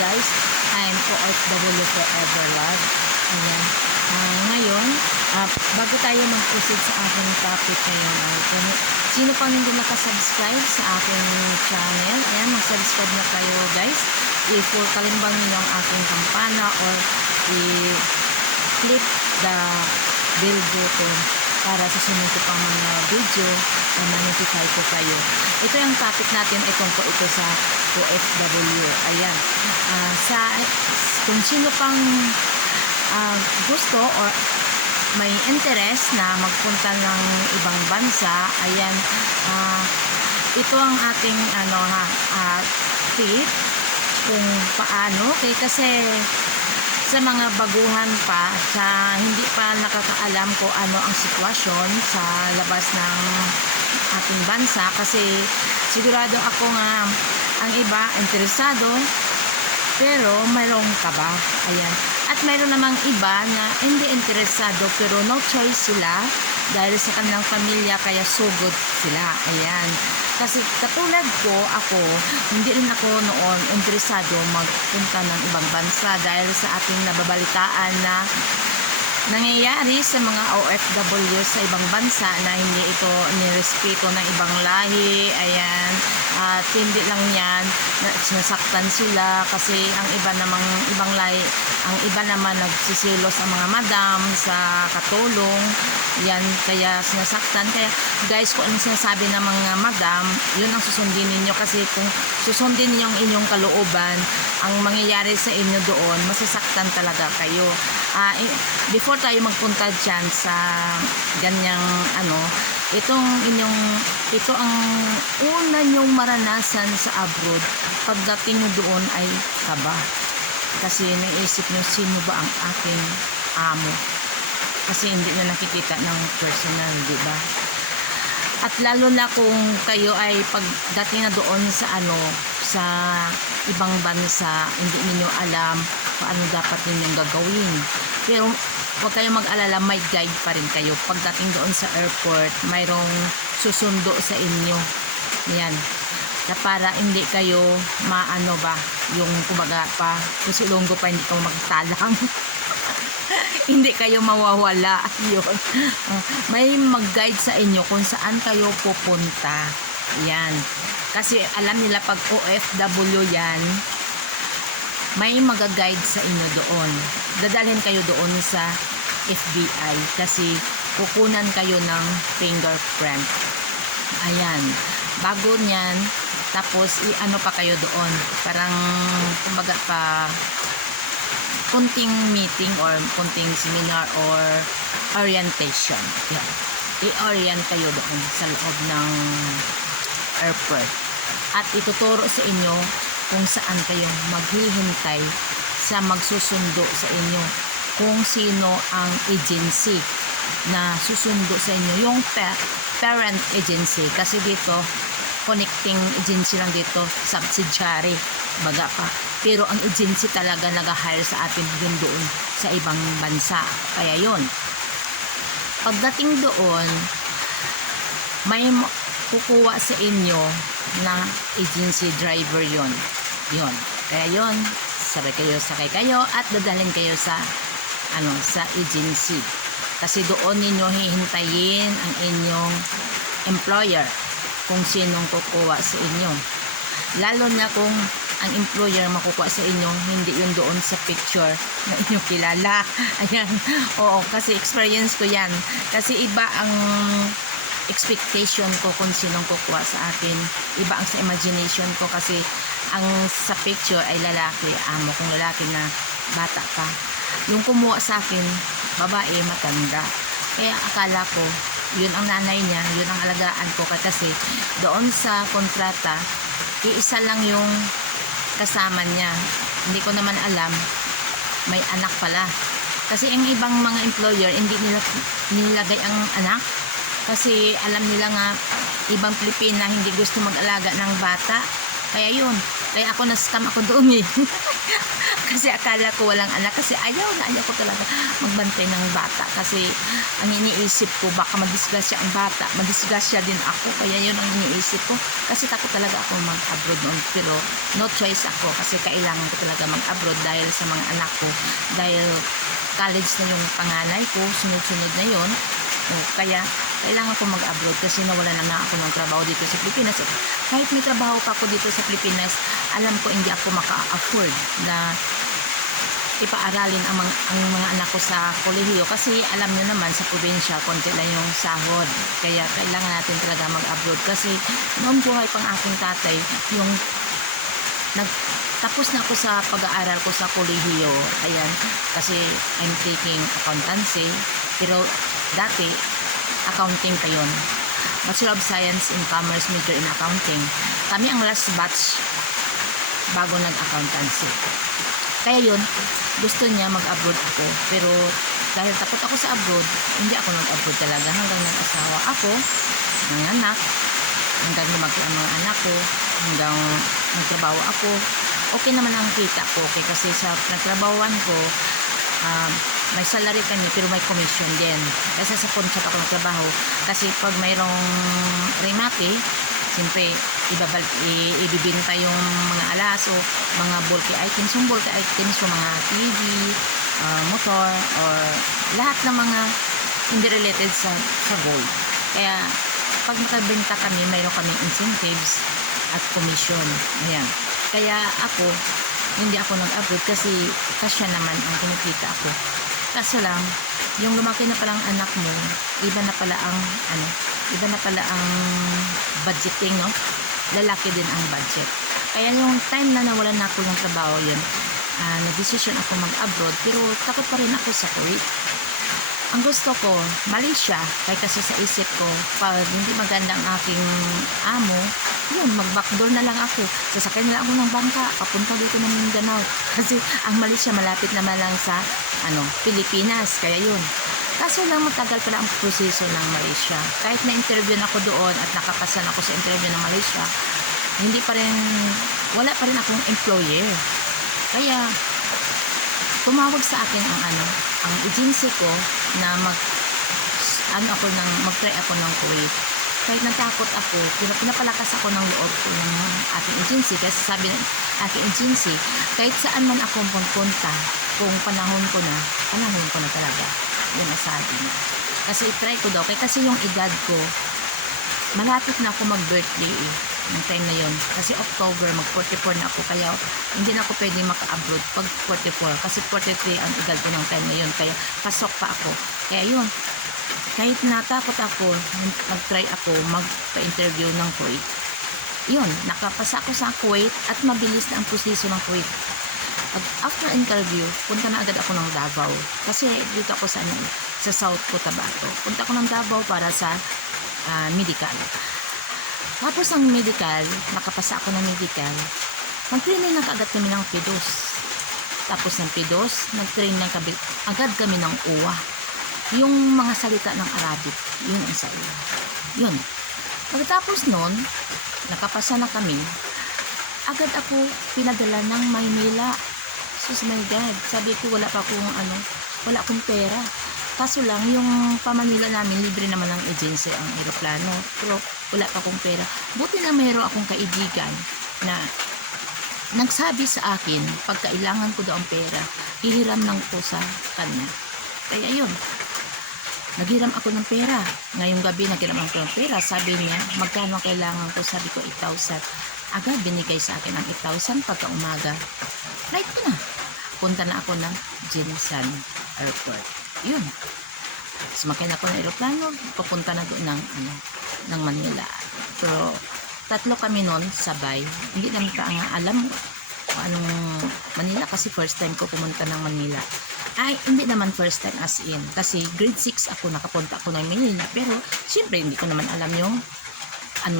guys, I'm OFW Forever Love. Ayan. Ngayon, bago tayo mag-proceed sa aking topic ngayon, kung sino pang hindi nakasubscribe sa aking channel, ayan, mag-subscribe na kayo guys. I-kalimbang nyo ang aking kampana or i-click the bell button para sa sunod ko pang mga video na ma-notify ko kayo. Ito yung topic natin ay tungkol ito sa OFW. Ayan. Kung sino pang gusto or may interest na magpunta ng ibang bansa, ayan, ito ang ating tip kung paano. Kasi sa mga baguhan pa, sa hindi pa nakakaalam ko ano ang sitwasyon sa labas ng ating bansa, kasi sigurado ako nga ang iba interesado pero mayroong kaba. Ayan. At mayroon namang iba na hindi interesado pero no choice sila dahil sa kanilang pamilya, kaya sugod sila. Ayan. Kasi katulad ko, ako, hindi rin ako noon interesado magpunta ng ibang bansa dahil sa ating nababalitaan na nangyayari sa mga OFW sa ibang bansa na hindi ito nirespeto ng ibang lahi. Ayan. At hindi lang yan, sinasaktan sila kasi ang iba namang ibang lahi, ang iba naman nagsisilos ang mga madam sa katulong. Yan, kaya sinasaktan. Kaya guys, kung anong sinasabi ng mga madam, yun ang susundin ninyo, kasi kung susundin niyo ang inyong kalooban, ang mangyayari sa inyo doon, masasaktan talaga kayo. Before tayo magpunta dyan sa ganyang ito ang una nyong maranasan sa abroad. Pagdating nyo doon ay kaba, kasi naisip nyo, sino ba ang aking amo? Kasi hindi na nakikita ng personal, di ba? At lalo na kung kayo ay pagdating na doon sa sa ibang bansa, hindi niyo alam paano dapat ninyong gagawin. Pero huwag kayong mag-alala, may guide pa rin kayo. Pagdating doon sa airport, mayroong susundo sa inyo. Yan. Na para hindi kayo yung kumbaga pa, kusulonggo pa, hindi kayo magtalang. Hindi kayo mawawala. Yun. May mag-guide sa inyo kung saan kayo pupunta. Yan. Kasi alam nila pag OFW yan, may mag-guide sa inyo doon. Dadalhin kayo doon sa FBI kasi kukunan kayo ng fingerprint. Ayan. Bago niyan, tapos pa kayo doon. Parang kumbaga pa kunting meeting or kunting seminar or orientation. Yan. I-orient kayo doon sa loob ng airport. At ituturo sa inyo kung saan kayo maghihintay sa magsusundo sa inyo, kung sino ang agency na susundo sa inyo, yung parent agency, kasi dito connecting agency lang dito, subsidiary baga pa, pero ang agency talaga nag-hire sa atin yun doon sa ibang bansa. Kaya yun, pagdating doon may kukuha sa inyo na agency driver yon. Kaya yon, sakay kayo at dadalhin kayo sa sa agency, kasi doon ninyo hihintayin ang inyong employer kung sinong kukuha sa inyo. Lalo na kung ang employer makukuha sa inyo, hindi yun doon sa picture na inyo kilala. Ayan. Oo, kasi experience ko yan. Kasi iba ang expectation ko kung sinong kukuha sa akin, iba ang sa imagination ko, kasi ang sa picture ay lalaki, amo kong lalaki na bata pa. Yung kumuha sa akin, babae, matanda. Kaya akala ko yun ang nanay niya, yun ang alagaan ko, kasi doon sa kontrata iisa lang yung kasama niya. Hindi ko naman alam may anak pala, kasi ang ibang mga employer hindi nila nilagay ang anak, kasi alam nila nga ibang Pilipina hindi gusto mag-alaga ng bata, Kaya yun, kaya ako na-scam ako doon eh. Kasi akala ko walang anak, kasi ayaw ko talaga magbantay ng bata, kasi ang iniisip ko baka madisgrasya ang bata, madisgrasya din ako, kaya yun ang iniisip ko, kasi takot talaga ako mag-abroad noon, pero no choice ako, kasi kailangan ko talaga mag-abroad dahil sa mga anak ko, dahil college na yung panganay ko, sunod-sunod na yun. Kaya kailangan ko mag-abroad kasi nawala na nga ako ng trabaho dito sa Pilipinas. Kahit may trabaho pa ako dito sa Pilipinas, alam ko hindi ako maka-afford na ipaaralin ang mga anak ko sa kolehiyo, kasi alam nyo naman sa probinsya konti lang yung sahod, kaya kailangan natin talaga mag-abroad. Kasi noong buhay pang aking tatay, yung tapos na ako sa pag-aaral ko sa kolehiyo, ayan, kasi I'm taking accountancy, pero dati accounting pa yun, Bachelor of Science in Commerce, major in accounting. Kami ang last batch bago nag-accountancy. Kaya yun, gusto niya mag-abroad ako, pero dahil takot ako sa abroad, hindi ako nag-abroad talaga hanggang nag-asawa ako, nanganak, hanggang lumaki ang mga anak ko, hanggang nagtrabaho ako. Okay naman ang kita ko, okay, kasi sa nagtrabahoan ko, may salary kami pero may commission din. Kasi sa contract ako nagtrabaho, kasi pag mayroong remate, siyempre ibibinta yung mga alas o mga bulky items. Yung bulky items yung mga TV, motor, or lahat ng mga hindi related sa gold. Kaya pag nakabenta kami, mayroon kami incentives at commission. Ayan. Kaya ako, hindi ako nag-abroad kasi kasya naman ang kinikita ako. Kaso lang, yung lumaki na palang anak mo, iba na pala ang budgeting, no? Lalaki din ang budget. Kaya yung time na nawalan na ako ng trabaho yun, nag-decision ako mag-abroad, pero takot pa rin ako sa Kuwait. Ang gusto ko, Malaysia, kaya kasi sa isip ko, pag hindi maganda ang aking amo, yun, mag-backdoor na lang ako. Sasakay na lang ako ng bangka, papunta dito ng Mindanao. Kasi ang Malaysia malapit naman lang sa Pilipinas, kaya yun. Kaso lang matagal pala ang proseso ng Malaysia. Kahit na-interview na ako doon at nakapasan ako sa interview ng Malaysia, wala pa rin akong employer. Kaya, tumawag sa akin ang agency ko na mag-try ako ng Kuwait. Kahit natakot ako, pinapalakas ako ng loob ko ng ating agency, kasi sabi ng ating agency, kahit saan man ako pupunta, kung panahon ko na talaga. Yun ang sabi niya. Kasi i-try ko daw, kasi yung edad ko, malapit na ako mag-birthday ng time na yun. Kasi October, mag-44 na ako, kaya hindi na ako pwedeng maka-abroad pag 44, kasi 43 ang edad ko ng time na yun, kaya pasok pa ako. Kaya yun, kahit natakot ako, mag-try ako magpa-interview ng Kuwait. Yun, nakapasa ako sa Kuwait at mabilis na ang proseso ng Kuwait. After interview, punta na agad ako ng Davao. Kasi dito ako sa South Cotabato. Punta ako ng Davao para sa medical. Tapos ang medical, nakapasa ako ng medical, mag-training na agad kami ng PIDOS. Tapos ng PIDOS, nag-train na agad kami ng UWA. Yung mga salita ng Arabic, yun ang sa iyo. Yun. Pagkatapos nun, nakapasa na kami, agad ako pinadala ng Maynila. Sus my God, sabi ko wala akong pera. Kaso lang, yung pa-Manila namin, libre naman ng agency ang aeroplano. Pero wala pa akong pera. Buti na mayroon akong kaibigan na nagsabi sa akin, pag kailangan ko daw ang pera, hihiram lang ko sa kanya. Kaya yun, naghiram ako ng pera. Ngayong gabi, naghiram ako ng pera. Sabi niya, magkano kailangan ko? Sabi ko, 8,000. Agad binigay sa akin ang 8,000 pagka umaga. Flight ko na. Punta na ako ng Jinsan Airport. Yun. Sumakay na ako ng aeroplano, papunta na doon ng Manila. Pero tatlo kami noon sabay. Hindi namin pa alam kung anong Manila, kasi first time ko pumunta ng Manila. Ay, hindi naman first time as in. Kasi grade 6 ako, nakapunta ako ng Manila. Pero, siyempre, hindi ko naman alam yung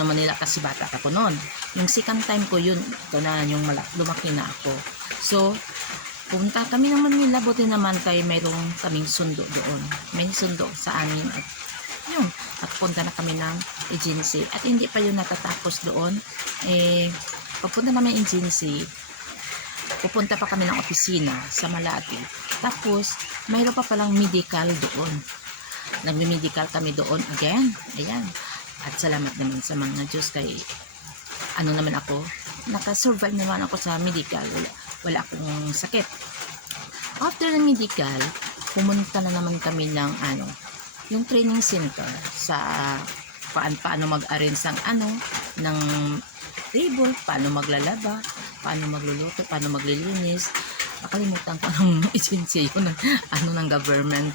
Manila, kasi bata ako noon. Yung second time ko yun, ito na yung lumaki na ako. So, pumunta kami ng Manila, buti naman tayo mayroong kaming sundo doon. May sundo sa amin. At yun, at punta na kami ng agency. At hindi pa yun natatapos doon. pagpunta namin agency, pupunta pa kami ng opisina sa Malati. Tapos, mayroon pa palang medical doon. Nagme-medical kami doon again. Ayan. At salamat naman sa mga Diyos kay ano naman ako, nakasurvive naman ako sa medical. Wala akong sakit. After ng medical, pumunta na naman kami ng yung training center sa paano mag-arrange ng table, paano maglalaba, paano magluluto, paano maglilinis. Nakalimutan ko ng agency yun, ng government.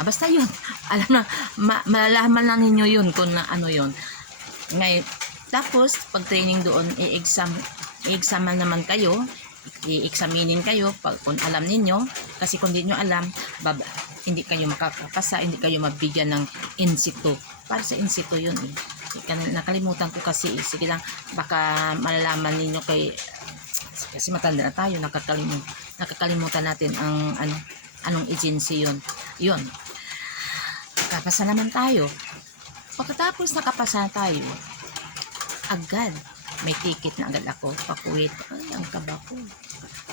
Basta yun. Alam na, malalaman lang ninyo yun kung ano yun. Ngayon, tapos, pag training doon, i-examan naman kayo, i-examinin kayo kung alam ninyo. Kasi kung hindi nyo alam, hindi kayo makakapasa, hindi kayo mabigyan ng in situ. Para sa in situ yun eh. Nakalimutan ko kasi sige lang, baka malalaman ninyo kasi matanda na tayo, nakakalimutan natin ang anong agency yun. Yun. Nakapasa naman tayo. Pagkatapos nakapasa tayo, agad may ticket na agad ako pakuwit. Ay, ang kaba ko.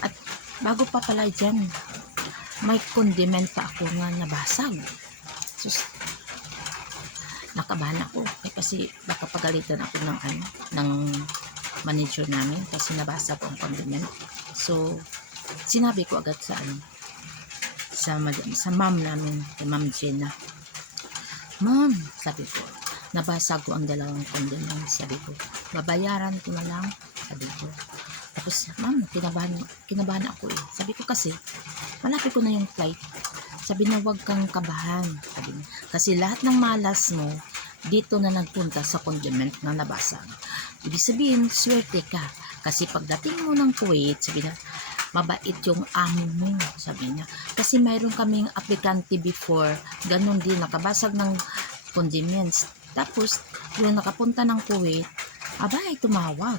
At bago pa pala dyan, may condiment pa ako nga nabasag. Sus, nakabahan ako kasi baka pagalitan ako ng manager namin kasi nabasa ko ang condiment. So sinabi ko agad sa ma'am namin, kay Ma'am Jenna. Ma'am, sabi ko, nabasa ko ang dalawang condiment. Sabi ko, babayaran ko na lang. Sabi ko. Tapos, ma'am, kinabahan ako eh. Sabi ko kasi, malapit ko na yung flight. Sabi na, huwag kang kabahan. Sabi niya, kasi lahat ng malas mo, dito na nagpunta sa condiment na nabasag. Ibig sabihin, swerte ka. Kasi pagdating mo ng Kuwait, sabi na, mabait yung amo mo, sabi niya. Kasi mayroon kaming aplikante before, ganun din, nakabasag ng condiments. Tapos, yung nakapunta ng Kuwait, abay, tumawag.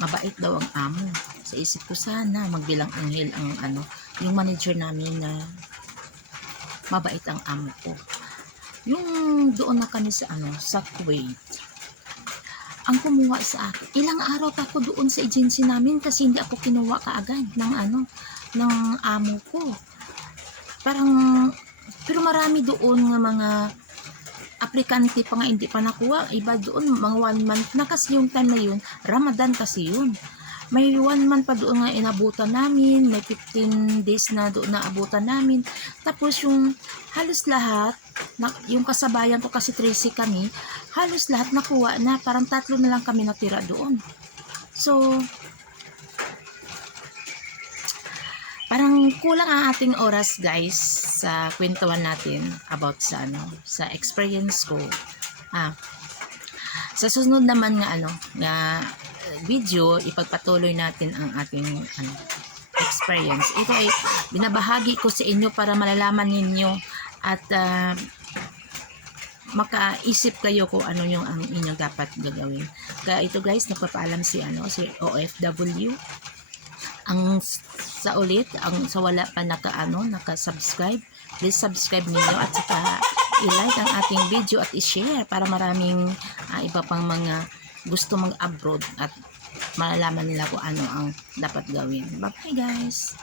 Mabait daw ang amo. Sa isip ko sana, magbilang anghel ang yung manager namin na mabait ang amo ko. Yung doon na kami sa Kuwait, ang kumuha sa akin, ilang araw pa ako doon sa agency namin kasi hindi ako kinuha kaagad ng amo ko. Pero marami doon nga mga aplikante pa nga hindi pa nakuha. Iba doon, mga 1 month na kasi yung time na yun, Ramadan kasi yun. May 1 month pa doon nga inabutan namin, may 15 days na doon na abutan namin. Tapos yung halos lahat, yung kasabayan ko kasi 13 kami, halos lahat nakuha na, parang 3 na lang kami natira doon. So, parang kulang ang ating oras guys sa kwentuhan natin about sa experience ko. Sa susunod naman nga video, ipagpatuloy natin ang ating experience. Ito ay binabahagi ko sa inyo para malalaman ninyo at makaisip kayo kung ano yung ang inyong dapat gagawin. Kaya ito guys, nagpapaalam si OFW. Sa wala pa naka-subscribe, please subscribe niyo at saka i-like ang ating video at i-share para maraming iba pang mga gusto mag-abroad at malalaman nila kung ano ang dapat gawin. Bye bye guys!